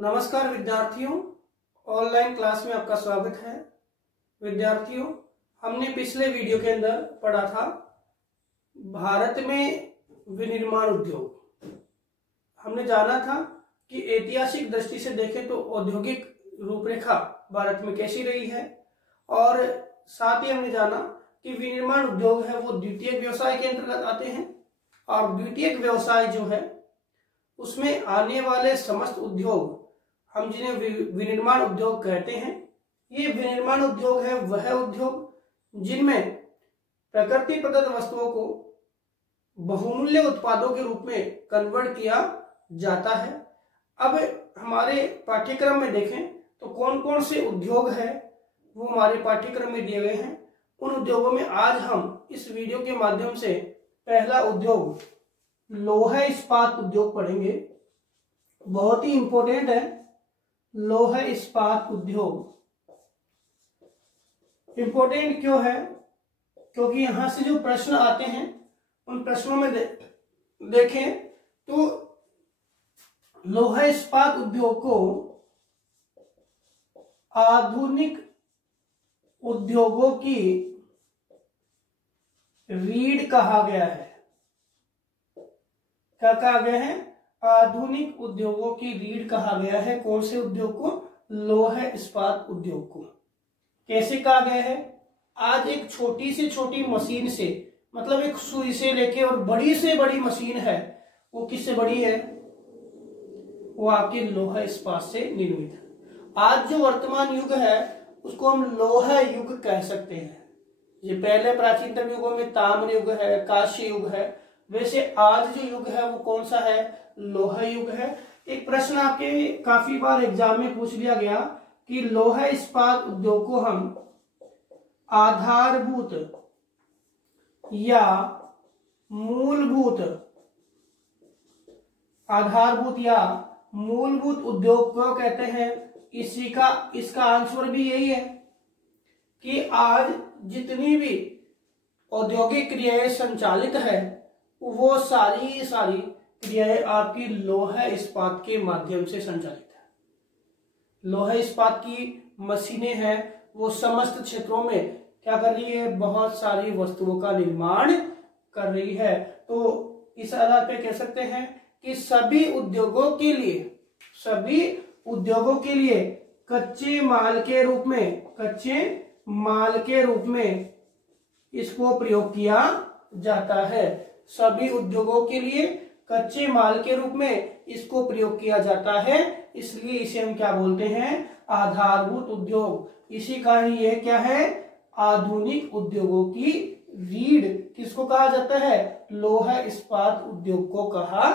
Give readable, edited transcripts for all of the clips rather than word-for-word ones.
नमस्कार विद्यार्थियों, online class में आपका स्वागत है। विद्यार्थियों, हमने पिछले वीडियो के अंदर पढ़ा था भारत में विनिर्माण उद्योग। हमने जाना था कि ऐतिहासिक दृष्टि से देखें तो औद्योगिक रूपरेखा भारत में कैसी रही है, और साथ ही हमने जाना कि विनिर्माण उद्योग है वो द्वितीयक व्यवसाय के अंतर्गत आते हैं, और द्वितीयक व्यवसाय जो है उसमें आने वाले समस्त उद्योग हम जिन्हें विनिर्माण उद्योग कहते हैं। ये विनिर्माण उद्योग है वह उद्योग जिनमें प्रकृति प्रदत्त वस्तुओं को बहुमूल्य उत्पादों के रूप में कन्वर्ट किया जाता है। अब हमारे पाठ्यक्रम में देखें तो कौन कौन से उद्योग है वो हमारे पाठ्यक्रम में दिए गए हैं। उन उद्योगों में आज हम इस वीडियो के माध्यम से पहला उद्योग लोहा इस्पात उद्योग पढ़ेंगे। बहुत ही इंपॉर्टेंट है लोहा इस्पात उद्योग। इंपॉर्टेंट क्यों है? क्योंकि यहां से जो प्रश्न आते हैं उन प्रश्नों में देखें तो लोहा इस्पात उद्योग को आधुनिक उद्योगों की रीढ़ कहा गया है। क्या कहा गया है? आधुनिक उद्योगों की रीढ़ कहा गया है। कौन से उद्योग को? लोहा इस्पात उद्योग को। कैसे कहा गया है? आज एक छोटी से छोटी मशीन से, मतलब एक सुई से लेके और बड़ी से बड़ी मशीन है, वो किससे बड़ी है? वो आपके लोहा इस्पात से निर्मित है। आज जो वर्तमान युग है उसको हम लोहा युग कह सकते हैं। ये पहले प्राचीनतम युगों में ताम्र युग है, कांस्य युग है, वैसे आज जो युग है वो कौन सा है? लोहा युग है। एक प्रश्न आपके काफी बार एग्जाम में पूछ लिया गया कि लोहा इस्पात उद्योग को हम आधारभूत या मूलभूत उद्योग को कहते हैं। इसका आंसर भी यही है कि आज जितनी भी औद्योगिक क्रियाएं संचालित है वो सारी क्रियाएं आपकी लोहा इस्पात के माध्यम से संचालित है। लोहा इस्पात की मशीनें हैं वो समस्त क्षेत्रों में क्या कर रही है? बहुत सारी वस्तुओं का निर्माण कर रही है। तो इस आधार पे कह सकते हैं कि सभी उद्योगों के लिए कच्चे माल के रूप में इसको प्रयोग किया जाता है। सभी उद्योगों के लिए कच्चे माल के रूप में इसको प्रयोग किया जाता है, इसलिए इसे हम क्या बोलते हैं? आधारभूत उद्योग। इसी कारण ये क्या है? आधुनिक उद्योगों की रीढ़ किसको कहा जाता है? लोहा इस्पात उद्योग को कहा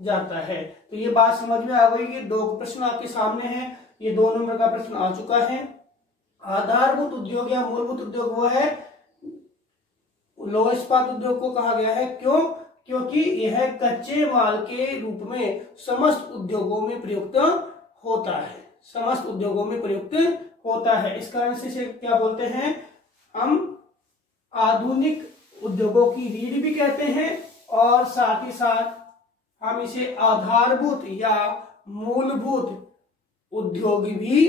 जाता है। तो ये बात समझ में आ गई कि दो प्रश्न आपके सामने हैं। ये 2 नंबर का प्रश्न आ चुका है। आधारभूत उद्योग या मूलभूत उद्योग वो है लोहा इस्पात उद्योग को कहा गया है। क्यों? क्योंकि यह कच्चे माल के रूप में समस्त उद्योगों में प्रयुक्त होता है। इस कारण से इसे क्या बोलते हैं? हम आधुनिक उद्योगों की रीढ़ भी कहते हैं, और साथ ही साथ हम इसे आधारभूत या मूलभूत उद्योग भी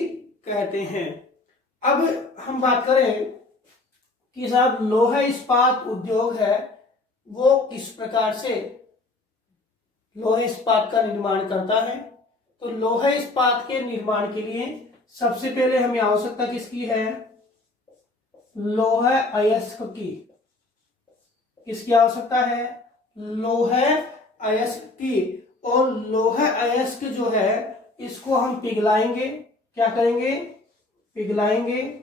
कहते हैं। अब हम बात करें कि साहब लोहा इस्पात उद्योग है वो किस प्रकार से लोहा इस्पात का निर्माण करता है। तो लोहा इस्पात के निर्माण के लिए सबसे पहले हमें आवश्यकता किसकी है? लोहा अयस्क की। किसकी आवश्यकता है? लोहा अयस्क की। और लोहा अयस्क जो है इसको हम पिघलाएंगे। क्या करेंगे? पिघलाएंगे।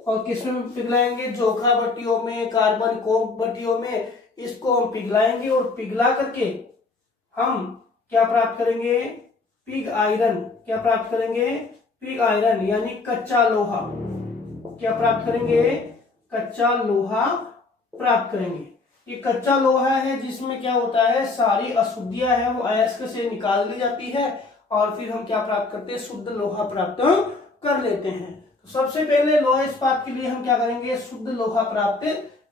और किसमें पिघलाएंगे? जोखा भट्टियों में, कार्बन कोक भट्टियों में इसको हम पिघलाएंगे, और पिघला करके हम क्या प्राप्त करेंगे? Pig iron. क्या प्राप्त करेंगे? पिग आयरन यानी कच्चा लोहा। क्या प्राप्त करेंगे? कच्चा लोहा प्राप्त करेंगे। ये कच्चा लोहा है जिसमें क्या होता है? सारी अशुद्धियां है वो अयस्क से निकाल ली जाती है, और फिर हम क्या प्राप्त करते हैं? शुद्ध लोहा प्राप्त कर लेते हैं। तो सबसे पहले लोहा इस्पात के लिए हम क्या करेंगे? शुद्ध लोहा प्राप्त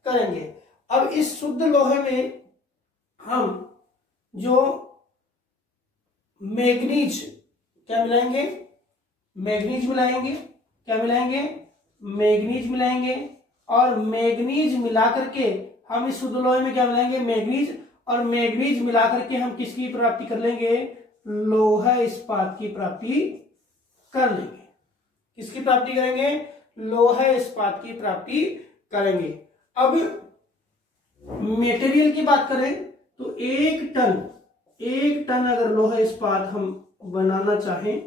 करेंगे। अब इस शुद्ध लोहे में हम जो मैग्नीज क्या मिलाएंगे, मैग्नीज मिलाएंगे, क्या मिलाएंगे, मैग्नीज मिलाएंगे, और मैग्नीज मिला करके हम इस शुद्ध लोहे में क्या मिलाएंगे, मैग्नीज, और मैग्नीज मिला करके हम किसकी प्राप्ति कर लेंगे, लोहा इस्पात की प्राप्ति कर लेंगे। किसकी प्राप्ति करेंगे, लोहा इस्पात की प्राप्ति करेंगे। अब मटेरियल की बात करें तो एक टन अगर लोहा इस्पात हम बनाना चाहें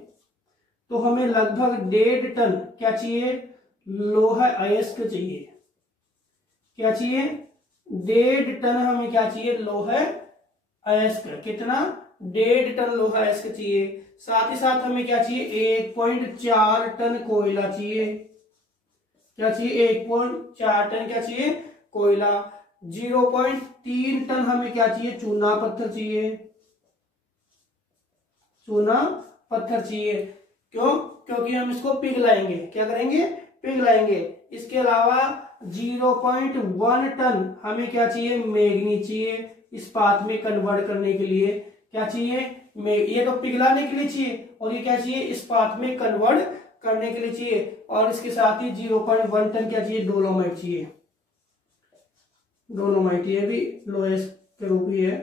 तो हमें लगभग 1.5 टन क्या चाहिए, लोहा अयस्क चाहिए। क्या चाहिए, 1.5 टन हमें क्या चाहिए, लोहा अयस्क। कितना, 1.5 टन लोहा अयस्क चाहिए। साथ ही साथ हमें क्या चाहिए, 1.4 टन कोयला चाहिए। क्या चाहिए, 1.4 टन क्या चाहिए, कोयला। 0.3 टन हमें क्या चाहिए, चूना पत्थर चाहिए, चूना पत्थर चाहिए। क्यों, क्योंकि हम इसको पिघलाएंगे। क्या करेंगे, पिघलाएंगे। इसके अलावा 0.1 टन हमें क्या चाहिए, मैग्नीज चाहिए इस्पात में कन्वर्ट करने के लिए। क्या चाहिए, ये तो पिघलाने के लिए चाहिए, और ये क्या चाहिए, इस्पात में कन्वर्ट करने के लिए चाहिए। और इसके साथ ही 0.1 टन क्या चाहिए, डोलोमाइट चाहिए। डोलोमाइट ये भी लोहे के रूप ही है,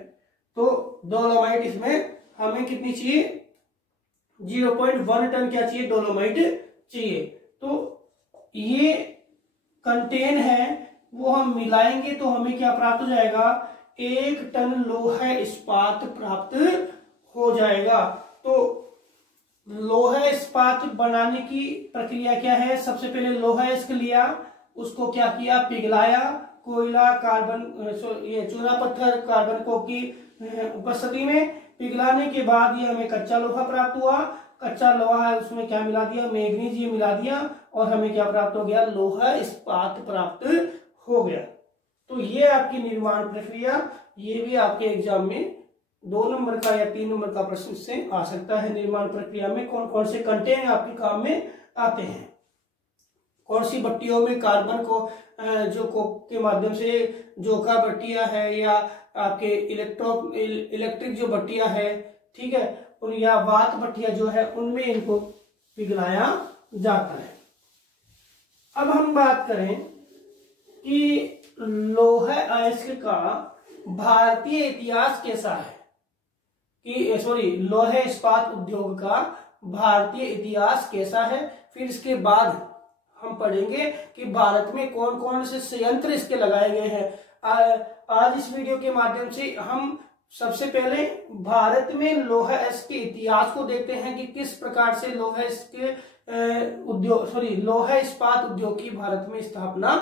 तो डोलोमाइट इसमें हमें कितनी चाहिए, 0.1 टन क्या चाहिए, डोलोमाइट चाहिए। तो ये कंटेन है, वो हम मिलाएंगे तो हमें क्या प्राप्त हो जाएगा, 1 टन लोहा इस्पात प्राप्त हो जाएगा। तो लोहा इस्पात बनाने की प्रक्रिया क्या है, सबसे पहले लोहा इस्क लिया, उसको क्या किया, पिघलाया, कोयला, कार्बन, ये चूना पत्थर, कार्बन कोक की उपस्थिति में पिघलाने के बाद ये हमें कच्चा लोहा प्राप्त हुआ। कच्चा लोहा है, उसमें क्या मिला दिया, मैग्नीज ये मिला दिया, और हमें क्या प्राप्त हो गया, लोहा इस्पात प्राप्त हो गया। तो ये आपकी निर्माण प्रक्रिया, ये भी आपके एग्जाम में 2 नंबर का या 3 नंबर का प्रश्न से आ सकता है। निर्माण प्रक्रिया में कौन कौन से कंटेन आपके काम में आते हैं, कौन सी भट्टियों में कार्बन को जो कोक के माध्यम से जोका भट्टियां है, या आपके इलेक्ट्रिक जो भट्टियां है, ठीक है, और या वात भट्टियां जो है, उनमें इनको पिघलाया जाता है। अब हम बात करें कि लोहा अयस्क का भारतीय इतिहास कैसा है, कि सॉरी लोहा इस्पात उद्योग का भारतीय इतिहास कैसा है। फिर इसके बाद हम पढ़ेंगे कि भारत में कौन कौन से संयंत्र इसके लगाए गए हैं। आज इस वीडियो के माध्यम से हम सबसे पहले भारत में लोहा अयस्क के इतिहास को देखते हैं कि किस प्रकार से लोहा इस्पात उद्योग की भारत में स्थापना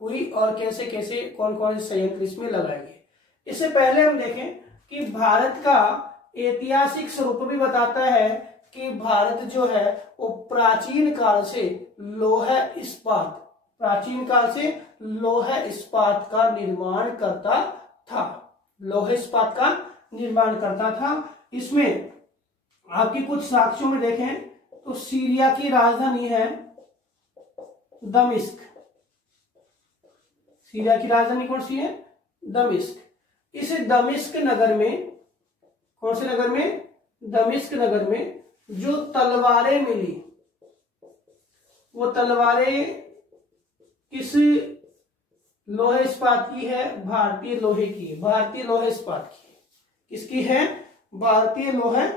हुई, और कैसे कैसे कौन कौन से संयंत्र इसमें लगाए गए। इससे पहले हम देखें कि भारत का ऐतिहासिक स्वरूप भी बताता है कि भारत जो है वो प्राचीन काल से लोहा इस्पात का निर्माण करता था। लोहा इस्पात का निर्माण करता था। इसमें आपकी कुछ साक्ष्यों में देखें तो सीरिया की राजधानी है दमिश्क। सीरिया की राजधानी कौन सी है, दमिश्क। इस दमिश्क नगर में, कौन से नगर में, दमिश्क नगर में जो तलवारें मिली, वो तलवारें किस लोहे इस्पात की है, भारतीय लोहे की, भारतीय लोहे इस्पात की। किसकी है, भारतीय लोहे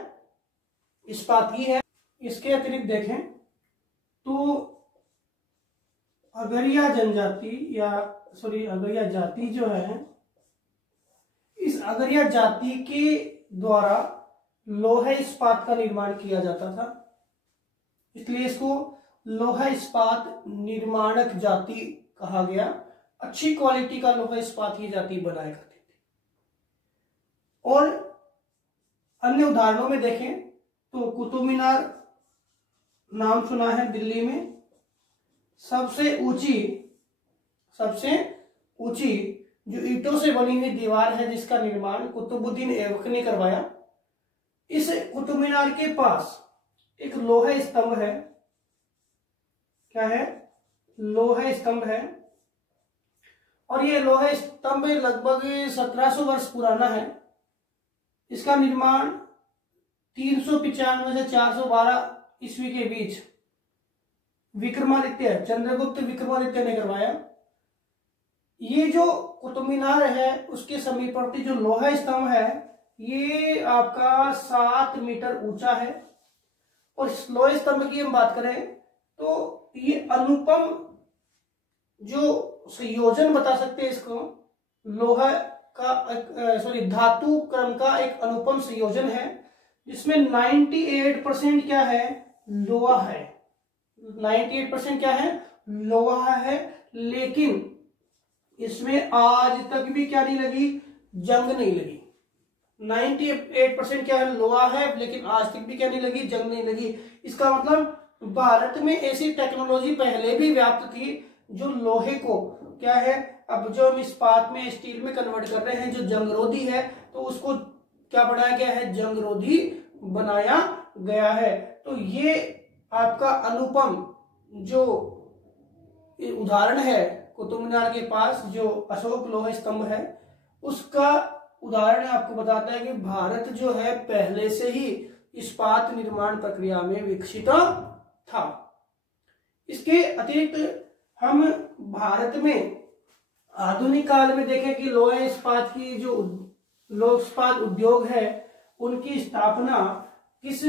इस्पात की है। इसके अतिरिक्त देखें तो अगरिया जनजाति या अगरिया जाति जो है, इस अगरिया जाति के द्वारा लोहा इस्पात का निर्माण किया जाता था, इसलिए इसको लोहा इस्पात निर्माणक जाति कहा गया। अच्छी क्वालिटी का लोहा इस्पात ये जाति बनाया करती थी। और अन्य उदाहरणों में देखें तो कुतुब मीनार नाम सुना है, दिल्ली में सबसे ऊंची जो ईंटों से बनी हुई दीवार है, जिसका निर्माण कुतुबुद्दीन ऐबक ने करवाया। इस कुतुब मीनार के पास एक लोहा स्तंभ है। क्या है, लोहा स्तंभ है, और ये लोहा स्तंभ लगभग 1700 वर्ष पुराना है। इसका निर्माण 395 से 412 ईस्वी के बीच विक्रमादित्य, चंद्रगुप्त विक्रमादित्य ने करवाया। ये जो कुतुब मीनार है उसके समीपवर्ती जो लोहा स्तंभ है ये आपका 7 मीटर ऊंचा है। और इस लोहे स्तंभ की हम बात करें तो ये अनुपम जो संयोजन बता सकते हैं इसको, लोहा का धातु क्रम का एक अनुपम संयोजन है जिसमें 98% क्या है, लोहा है। 98% क्या है, लोहा है। लेकिन इसमें आज तक भी क्या नहीं लगी, जंग नहीं लगी। 98% क्या है, लोहा है, लेकिन आज तक भी क्या नहीं लगी, जंग नहीं लगी। इसका मतलब भारत में ऐसी टेक्नोलॉजी पहले भी व्याप्त थी जो लोहे को क्या है, अब जो हम इस्पात में स्टील में कन्वर्ट कर रहे हैं, जो जंगरोधी है, तो उसको क्या बनाया गया है, जंगरोधी बनाया गया है। तो ये आपका अनुपम जो उदाहरण है कुतुब मीनार के पास जो अशोक लोह स्तंभ है उसका उदाहरण आपको बताता है कि भारत जो है पहले से ही इस्पात निर्माण प्रक्रिया में विकसित था। इसके अतिरिक्त हम भारत में आधुनिक काल में देखें कि लोहा इस्पात की जो लोह इस्पात उद्योग है उनकी स्थापना किस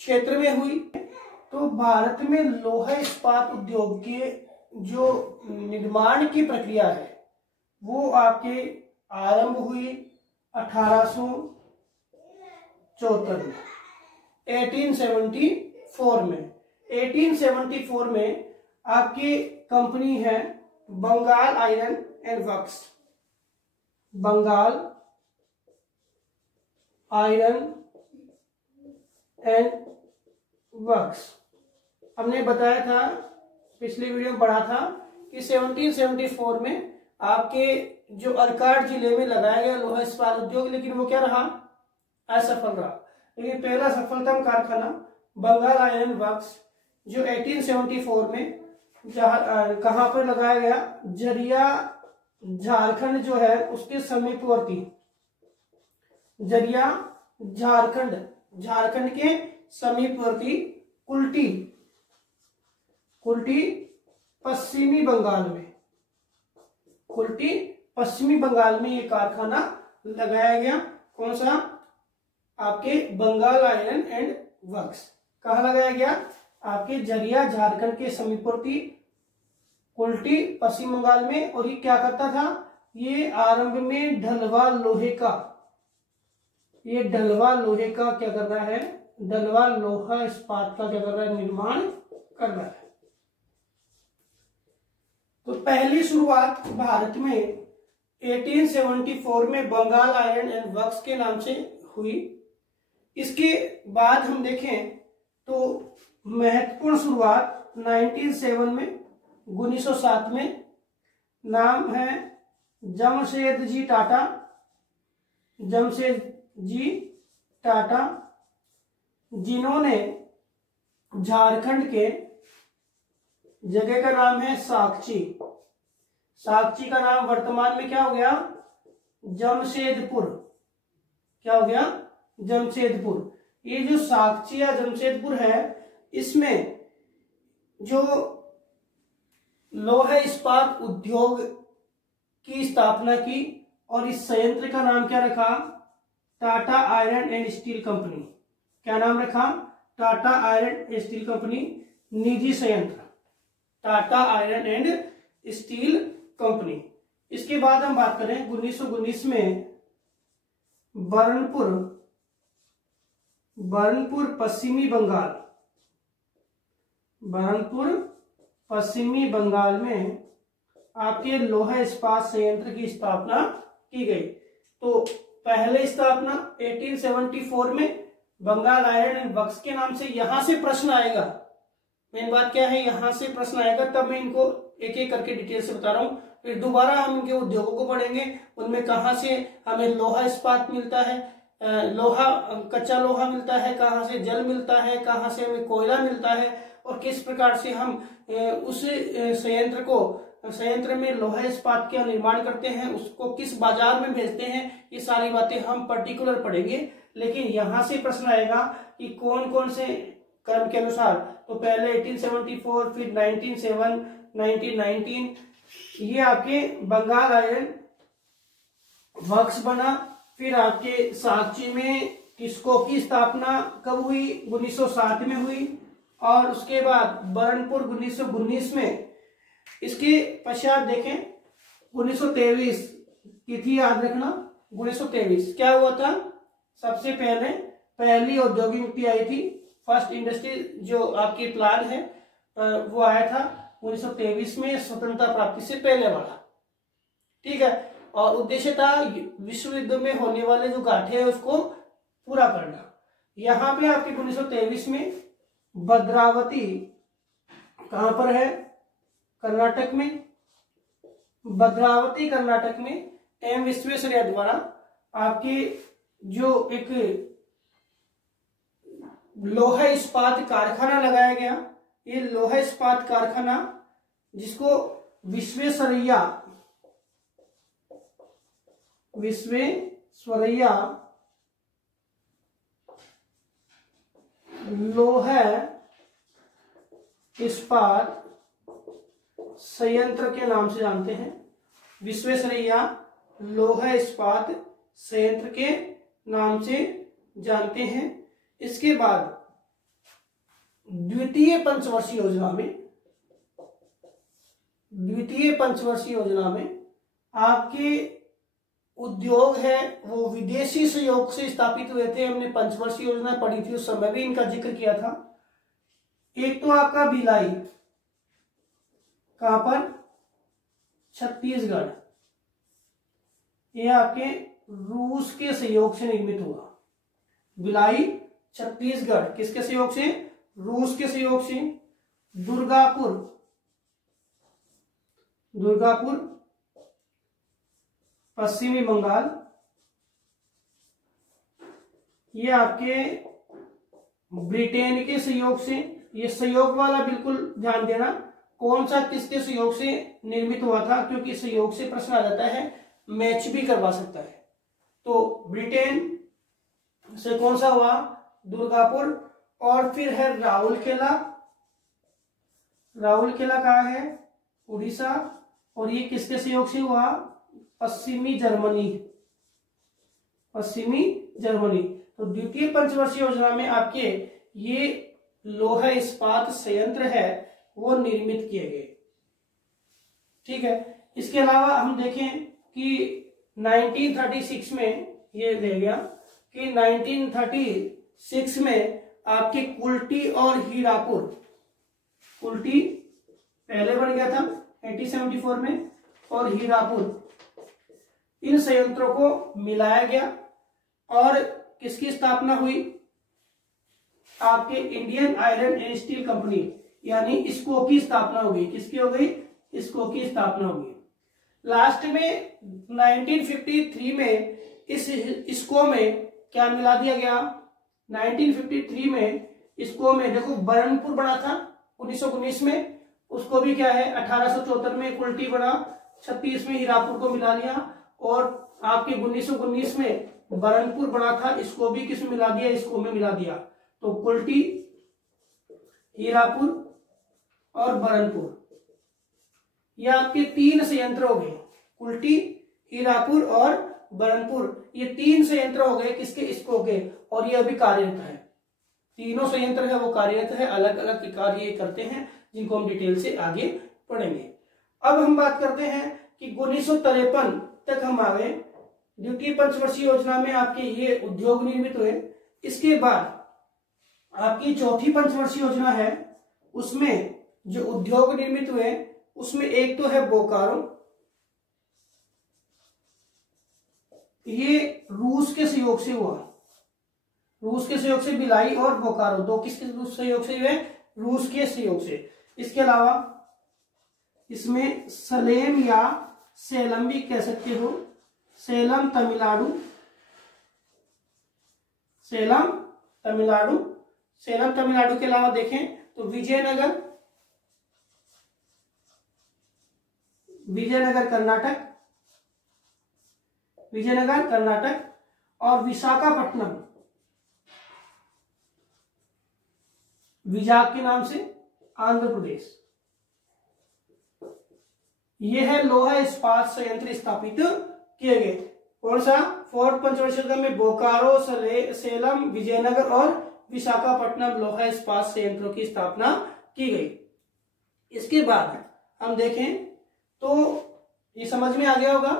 क्षेत्र में हुई। तो भारत में लोहा इस्पात उद्योग के जो निर्माण की प्रक्रिया है वो आपके आरंभ हुई 1874 में, 1874 में। 1874 में आपकी कंपनी है Bengal iron and works, Bengal iron and works. हमने बताया था, पिछली वीडियो में पढ़ा था कि 1774 में आपके जो अर्काड जिले में लगाया गया लोहा इस्पात उद्योग, लेकिन वो क्या रहा, असफल रहा। लेकिन पहला सफलतम कारखाना बंगाल आयरन वर्क्स जो 1874 में कहां पर लगाया गया, जरिया झारखंड जो है उसके समीपवर्ती, जरिया झारखंड के समीपवर्ती कुल्टी पश्चिमी बंगाल में, कुल्टी पश्चिमी बंगाल में ये कारखाना लगाया गया। कौन सा, आपके बंगाल आयरन एंड वर्क्स। कहाँ लगाया गया, आपके जरिया झारखंड के समीपवर्ती कुल्टी पश्चिम बंगाल में। और ये क्या करता था, ये आरंभ में ढलवा लोहे का, ये ढलवा लोहे का क्या कर रहा है, ढलवा लोहा इस्पात का क्या कर रहा है, निर्माण कर रहा है। तो पहली शुरुआत भारत में 1874 में बंगाल आयरन एंड वर्क्स के नाम से हुई। इसके बाद हम देखें तो महत्वपूर्ण शुरुआत 1907 में, 1907 में, नाम है जमशेद जी टाटा, जमशेद जी टाटा, जिन्होंने झारखंड के जगह का नाम है साकची, साकची का नाम वर्तमान में क्या हो गया, जमशेदपुर, क्या हो गया, जमशेदपुर। ये जो साकची या जमशेदपुर है इसमें जो लोहा इस्पात उद्योग की स्थापना की और इस संयंत्र का नाम क्या रखा, Tata iron and steel company. क्या नाम रखा, Tata iron and steel company, निजी संयंत्र Tata iron and steel company. इसके बाद हम बात करें 1919 में बरनपुर पश्चिमी बंगाल, बरनपुर पश्चिमी बंगाल में आपके लोहा इस्पात संयंत्र की स्थापना की गई। तो पहले स्थापना 1874 में बंगाल आयरन एंड वर्क्स के नाम से। यहां से प्रश्न आएगा, मेन बात क्या है, यहां से प्रश्न आएगा, तब मैं इनको एक एक करके डिटेल से बता रहा हूं। फिर दोबारा हम इनके उद्योगों को पढ़ेंगे, उनमें कहां से हमें लोहा इस्पात मिलता है, लोहा कच्चा लोहा मिलता है, कहां से जल मिलता है, कहां से हमें कोयला मिलता है, और किस प्रकार से हम उस संयंत्र में लोहा इस्पात का निर्माण करते हैं, उसको किस बाजार में भेजते हैं। ये सारी बातें हम पर्टिकुलर पढ़ेंगे। लेकिन यहां से प्रश्न आएगा कि कौन कौन से क्रम के अनुसार। तो पहले 1874, फिर 1907, 1919 ये आपके बंगाल आयरन वर्क्स बना। फिर आपके सांची में किसको की स्थापना कब हुई? 1907 में हुई। और उसके बाद बरनपुर 1919 में। इसके पश्चात देखें 1923, तिथि याद रखना 1923 क्या हुआ था? सबसे पहले पहली औद्योगिक नीति आई थी, फर्स्ट इंडस्ट्री जो आपकी प्लान है वो आया था 1923 में, स्वतंत्रता प्राप्ति से पहले वाला। ठीक है। और उद्देश्य था विश्व युद्ध में होने वाले जो घाटे हैं उसको पूरा करना। यहां पे आपके 1923 में भद्रावती कहां पर है? कर्नाटक में। भद्रावती कर्नाटक में एम विश्वेश्वरैया द्वारा आपके जो एक लोहा इस्पात कारखाना लगाया गया। ये लोहा इस्पात कारखाना जिसको विश्वेश्वरैया लोहा इस्पात संयंत्र के नाम से जानते हैं। विश्वेश्वरैया लोहा इस्पात संयंत्र के नाम से जानते हैं। इसके बाद द्वितीय पंचवर्षीय योजना में आपके उद्योग है वो विदेशी सहयोग से स्थापित हुए थे। हमने पंचवर्षीय योजना पढ़ी थी, उस समय भी इनका जिक्र किया था। एक तो आपका भिलाई, कहां पर? छत्तीसगढ़। यह आपके रूस के सहयोग से निर्मित हुआ। भिलाई छत्तीसगढ़ किसके सहयोग से? रूस के सहयोग से। दुर्गापुर पश्चिमी बंगाल, ये आपके ब्रिटेन के सहयोग से। ये सहयोग वाला बिल्कुल ध्यान देना, कौन सा किसके सहयोग से निर्मित हुआ था, क्योंकि सहयोग से प्रश्न आ जाता है, मैच भी करवा सकता है। तो ब्रिटेन से कौन सा हुआ? दुर्गापुर। और फिर है राउरकेला कहाँ है? उड़ीसा। और ये किसके सहयोग से हुआ? पश्चिमी जर्मनी। तो द्वितीय पंचवर्षीय योजना में आपके ये लोहा इस्पात संयंत्र है वो निर्मित किए गए। ठीक है। इसके अलावा हम देखें कि 1936 में ये दे गया कि 1936 में आपके कुल्टी और हीरापुर, कुल्टी पहले बन गया था 1874 में, और हीरापुर, इन संयंत्रों को मिलाया गया और किसकी स्थापना हुई? आपके Indian iron and steel company यानी इसको की स्थापना हो गई। किसकी हो गई? इसको की स्थापना हो गई। लास्ट में 1953 में इसको में क्या मिला दिया गया? 1953 में इसको में देखो बरनपुर बना था 1919 में, उसको भी क्या है 1874 में कुल्टी बना, 36 में हीरापुर को मिला लिया, और आपके 1919 में बरनपुर बना था, इसको भी किसमें मिला दिया? इसको में मिला दिया। तो कुल्टी, हीरापुर और बरनपुर, ये आपके तीन संयंत्र हो गए। कुल्टी, हीरापुर और बरनपुर, ये तीन संयंत्र हो गए किसके? इसको के। और ये अभी कार्यरत है, तीनों संयंत्र है वो कार्यरत है, अलग अलग कार्य ये करते हैं जिनको हम डिटेल से आगे पढ़ेंगे। अब हम बात करते हैं कि 1953 तक हम आ गए। द्वितीय पंचवर्षीय योजना में आपके ये उद्योग निर्मित हुए। इसके बाद आपकी चौथी पंचवर्षीय योजना है, उसमें जो उद्योग निर्मित हुए उसमें एक तो है बोकारो, ये रूस के सहयोग से हुआ। रूस के सहयोग से भिलाई और बोकारो, दो किसके सहयोग से हुए? रूस के सहयोग से। इसके अलावा इसमें सलेम या सेलम भी कह सकते हो, सेलम तमिलनाडु, सेलम तमिलनाडु के अलावा देखें तो विजयनगर कर्नाटक और विशाखापट्टनम विजाग के नाम से आंध्र प्रदेश। यह है लोहा इस्पात संयंत्र स्थापित किए गए। कौन सा? फोर्ट पंचवर्षीय में बोकारो, सेलम, विजयनगर और विशाखापट्टनम लोहा इस्पात संयंत्रों की स्थापना की गई। इसके बाद हम देखें तो ये समझ में आ गया होगा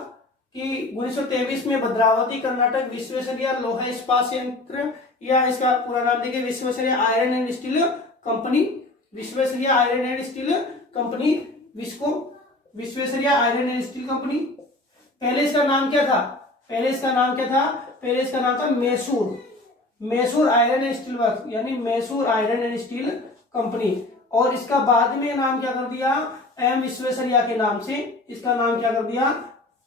कि 1923 में भद्रावती कर्नाटक विश्वेश्वरैया लोहा इस्पात संयंत्र, या इसका पूरा नाम देखिए Visvesvaraya iron and steel company, Visvesvaraya iron and steel company, Visvesvaraya iron and steel company. पहले इसका नाम क्या था? पहले इसका नाम था Mysore iron and steel work, यानी Mysore iron and steel company. और इसका बाद में नाम क्या कर दिया? एम विश्वेश्वरैया के नाम से इसका नाम क्या कर दिया?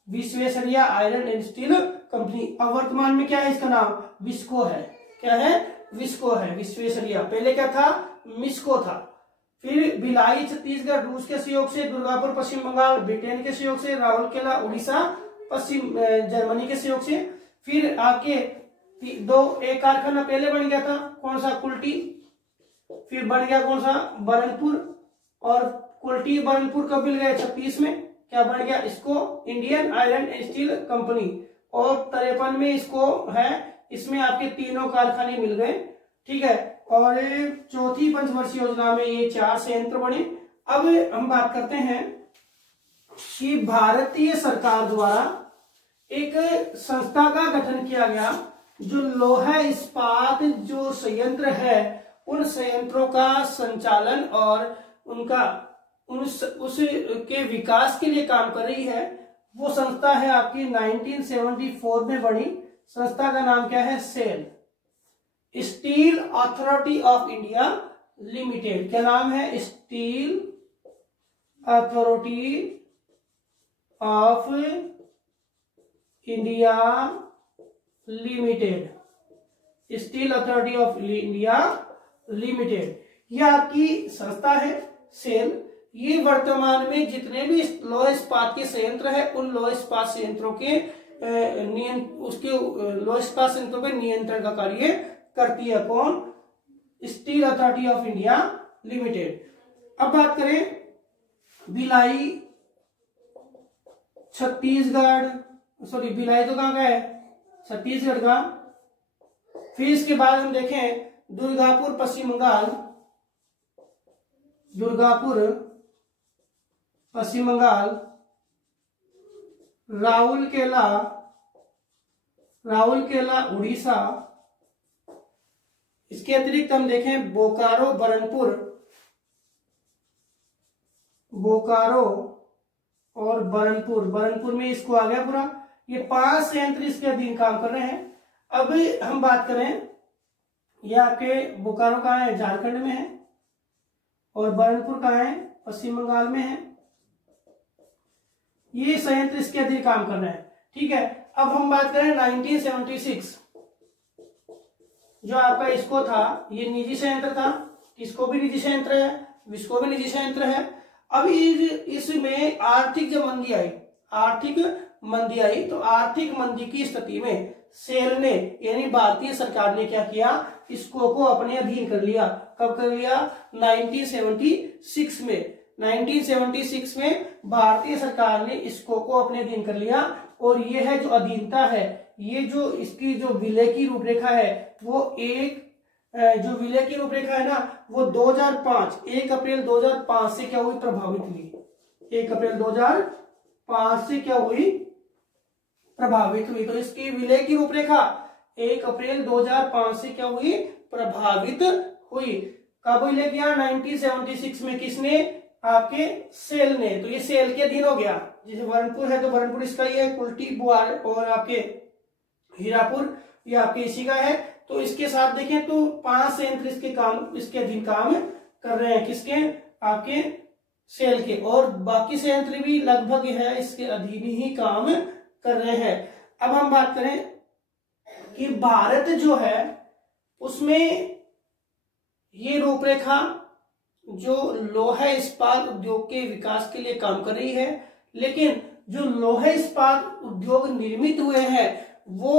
Visvesvaraya iron and steel company. अब वर्तमान में क्या है इसका नाम? विस्को है। क्या है? विस्को है, विश्वेश्वरैया। पहले क्या था? मिस्को था। फिर भिलाई छत्तीसगढ़ रूस के सहयोग से, दुर्गापुर पश्चिम बंगाल ब्रिटेन के सहयोग से, राउरकेला उड़ीसा पश्चिम जर्मनी के सहयोग से। फिर आपके एक कारखाना पहले बन गया था, कौन सा? कुल्टी। फिर बन गया कौन सा? बरनपुर। और कुल्टी बरनपुर कब मिल गए? 36 में। क्या बन गया? इसको Indian iron and steel company. और 53 में इसको है, इसमें आपके तीनों कारखाने मिल गए। ठीक है। और चौथी पंचवर्षीय योजना में ये 4 संयंत्र बने। अब हम बात करते हैं कि भारतीय सरकार द्वारा एक संस्था का गठन किया गया, जो लोहा इस्पात जो संयंत्र है उन संयंत्रों का संचालन और उनका उसके विकास के लिए काम कर रही है। वो संस्था है आपकी 1974 में बनी। संस्था का नाम क्या है? SAIL, steel authority of India limited. क्या नाम है? Steel authority of India limited, steel authority of India limited. यह आपकी संस्था है सेल। ये वर्तमान में जितने भी लोहा इस्पात के संयंत्र है उन लोहा इस्पात संयंत्रों के लोहा इस्पात संयंत्रों पे नियंत्रण का कार्य करती है। कौन? Steel authority of India limited. अब बात करें भिलाई छत्तीसगढ़, भिलाई तो कहां का है? छत्तीसगढ़ का। फिर इसके बाद हम देखें दुर्गापुर पश्चिम बंगाल, दुर्गापुर पश्चिम बंगाल, राउरकेला उड़ीसा। इसके अतिरिक्त हम देखें बोकारो और बरनपुर में इसको आ गया पूरा। ये 5 संयंत्र इसके अधीन काम कर रहे हैं। अब हम बात करें, ये आपके बोकारो कहाँ है? झारखंड में है। और बरनपुर कहाँ है? पश्चिम बंगाल में है। ये संयंत्र इसके अधीन काम कर रहे हैं। ठीक है। अब हम बात करें 1976, जो आपका इसको था, ये निजी संयंत्र था। इसको भी निजी संयंत्र है, विस्को भी निजी संयंत्र है। अब इसमें आर्थिक मंदी आई तो आर्थिक मंदी की स्थिति में सेल ने, यानी भारतीय सरकार ने क्या किया? इसको को अपने अधीन कर लिया। कब कर लिया? 1976 में। 1976 में भारतीय सरकार ने इसको को अपने अधीन कर लिया। और ये है जो अधीनता है, ये जो इसकी जो विलय की रूपरेखा है, वो जो विलय की रूपरेखा है ना, वो 1 अप्रैल 2005 से क्या हुई? प्रभावित हुई। 1 अप्रैल 2005 से क्या हुई? प्रभावित हुई। तो इसकी विलय की रूपरेखा 1 अप्रैल 2005 से क्या हुई? प्रभावित हुई। कब विलय किया? 1976 में। किसने? आपके सेल ने। तो ये सेल के अधीन हो गया। जैसे बरनपुर है तो बरनपुर इसका ही है, कुल्टी, बुआर और आपके हीरापुर ये आपके इसी का है। तो इसके साथ देखें तो 5 संयंत्र इसके अधीन काम कर रहे हैं। किसके? आपके सेल के। और बाकी संयंत्र भी लगभग है इसके अधीन ही काम कर रहे हैं। अब हम बात करें कि भारत जो है उसमें ये रूपरेखा जो लोहा इस्पात उद्योग के विकास के लिए काम कर रही है, लेकिन जो लोहा इस्पात उद्योग निर्मित हुए हैं वो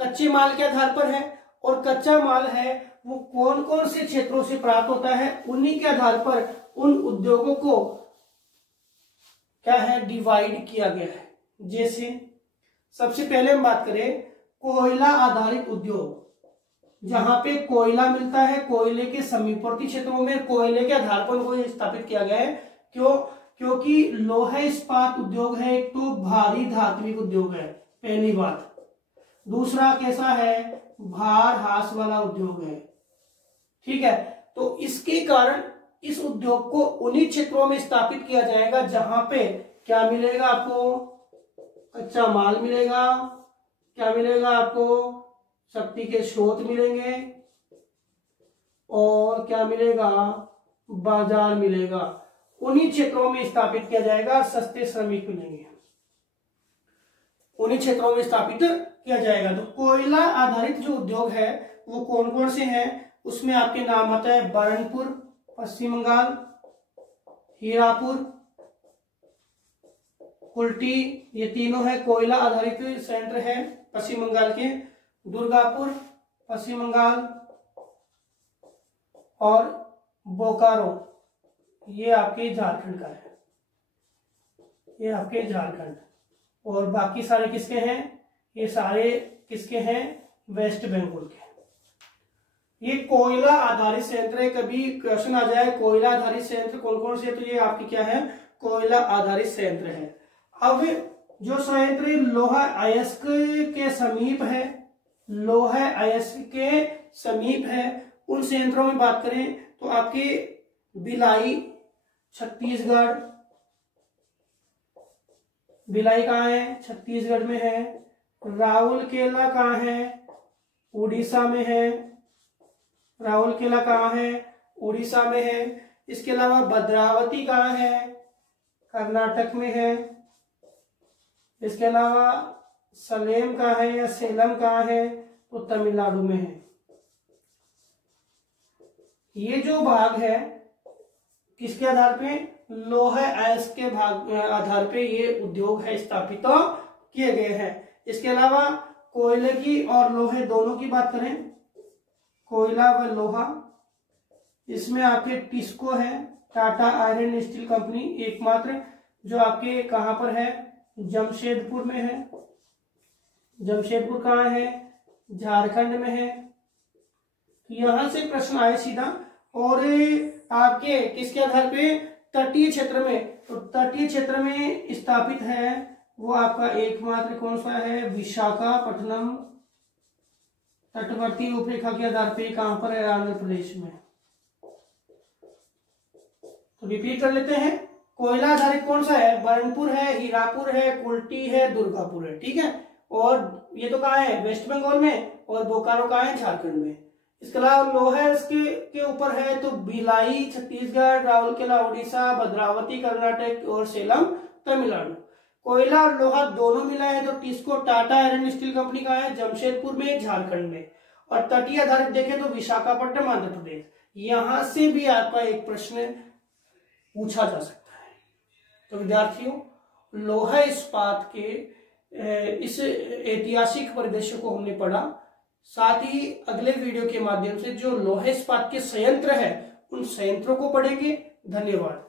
कच्चे माल के आधार पर है। और कच्चा माल है वो कौन कौन से क्षेत्रों से प्राप्त होता है, उन्हीं के आधार पर उन उद्योगों को क्या है डिवाइड किया गया है। जैसे सबसे पहले हम बात करें कोयला आधारित उद्योग, जहां पे कोयला मिलता है, कोयले के समीपवर्ती क्षेत्रों में कोयले के आधार पर उनको स्थापित किया गया है। क्योंकि लोहा इस्पात उद्योग है एक तो भारी धात्विक उद्योग है, पहली बात। दूसरा कैसा है, भार ह्रास वाला उद्योग है, ठीक है। तो इसके कारण इस उद्योग को उन्हीं क्षेत्रों में स्थापित किया जाएगा जहां पे क्या मिलेगा आपको, कच्चा माल मिलेगा, क्या मिलेगा आपको, शक्ति के स्रोत मिलेंगे, और क्या मिलेगा, बाजार मिलेगा। उन्हीं क्षेत्रों में स्थापित किया जाएगा, सस्ते श्रमिक मिलेंगे, उन्हीं क्षेत्रों में स्थापित किया जाएगा। तो कोयला आधारित जो उद्योग है वो कौन कौन से हैं, उसमें आपके नाम आता है बरनपुर पश्चिम बंगाल, हीरापुर, कुल्टी, ये तीनों है कोयला आधारित संयंत्र है पश्चिम बंगाल के। दुर्गापुर पश्चिम बंगाल, और बोकारो ये आपके झारखंड का है, ये आपके झारखंड। और बाकी सारे किसके हैं, ये सारे किसके हैं, वेस्ट बंगाल के। ये कोयला आधारित संयंत्र है। कभी क्वेश्चन आ जाए कोयला आधारित संयंत्र कौन कौन से, तो ये आपके क्या है, कोयला आधारित संयंत्र है। अब जो संयंत्र लोहा अयस्क के समीप है, लोहा अयस्क के समीप है, उन संयंत्रों में बात करें तो आपके भिलाई छत्तीसगढ़, भिलाई कहाँ है, छत्तीसगढ़ में है। राउरकेला कहाँ है, उड़ीसा में है। राउरकेला कहाँ है, उड़ीसा में है। इसके अलावा भद्रावती कहाँ है, कर्नाटक में है। इसके अलावा सलेम कहाँ है या सेलम कहाँ है, तो तमिलनाडु में है। ये जो भाग है किसके आधार पे, लोहा अयस्क के भाग आधार पे ये उद्योग है स्थापित किए गए हैं। इसके अलावा कोयले की और लोहे दोनों की बात करें, कोयला व लोहा, इसमें आपके टिस्को है, टाटा आयरन स्टील कंपनी एकमात्र, जो आपके कहां पर है, जमशेदपुर में है। जमशेदपुर कहाँ है, झारखंड में है। यहां से प्रश्न आए सीधा। और आपके किसके आधार पे, तटीय क्षेत्र में, तो तटीय क्षेत्र में स्थापित है वो आपका एकमात्र कौन सा है, विशाखापट्टनम, तटवर्ती रूपरेखा के आधार पे कहां पर है, आंध्र प्रदेश में। तो रिपीट कर लेते हैं, कोयला आधारित कौन सा है, बरनपुर है, हीरापुर है, कुल्टी है, दुर्गापुर है, ठीक है। और ये तो कहाँ है, वेस्ट बंगाल में, और बोकारो कहाँ है, झारखंड में। इसके अलावा लोहा इसके ऊपर है तो भिलाई छत्तीसगढ़, राउरकेला उड़ीसा, भद्रावती कर्नाटक, और सेलम तमिलनाडु। कोयला और लोहा दोनों मिला है तो TISCO Tata iron steel company का है, जमशेदपुर में, झारखंड में। और तटीय आधारित देखें तो विशाखापट्टनम, आंध्र प्रदेश। यहां से भी आपका एक प्रश्न पूछा जा सकता है। तो विद्यार्थियों, लोहा इस्पात के इस ऐतिहासिक परिदृश्य को हमने पढ़ा। साथ ही अगले वीडियो के माध्यम से जो लोहा इस्पात के संयंत्र है उन संयंत्रों को पढ़ेंगे। धन्यवाद।